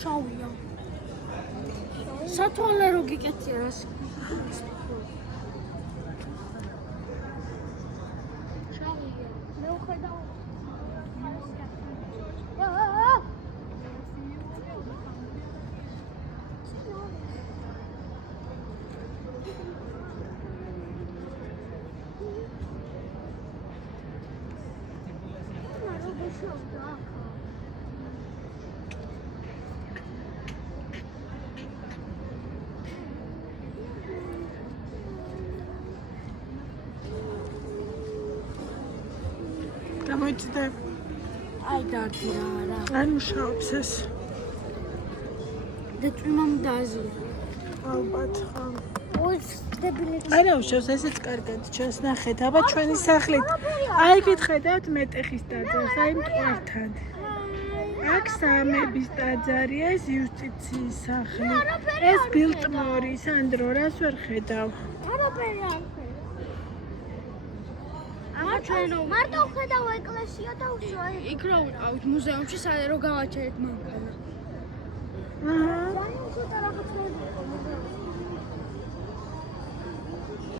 შავია. სათვალე რო გიკეთია რას. შავია. მე ვხედავ. გამოიწდა. აი დარდი რა. არ მუშაობს ეს. და წვიმამ დაზი. ალბათ ხო. ой, დებილი. არა უშავს, ესეც კარგად ჩანს, ნახეთ, აბა ჩვენი სახლით. აი გითხედავთ მეტეხის ტაძარს, აი მტკვართან. აქ სამების ტაძარია, ეს იუსტიციის სახლი. ეს ბილტმორი, სანდრო, რას ვერ ხედავ? არაფერი არ ხედავ. მარტო ხედავ ეკლესია და უშო იქ რო ვიყავით მუზეუმში სადაც რო გავაჩერეთ მანქანა. აჰა. ძალიან ცოტა რაღაც მოდი იყო მუზეუმში.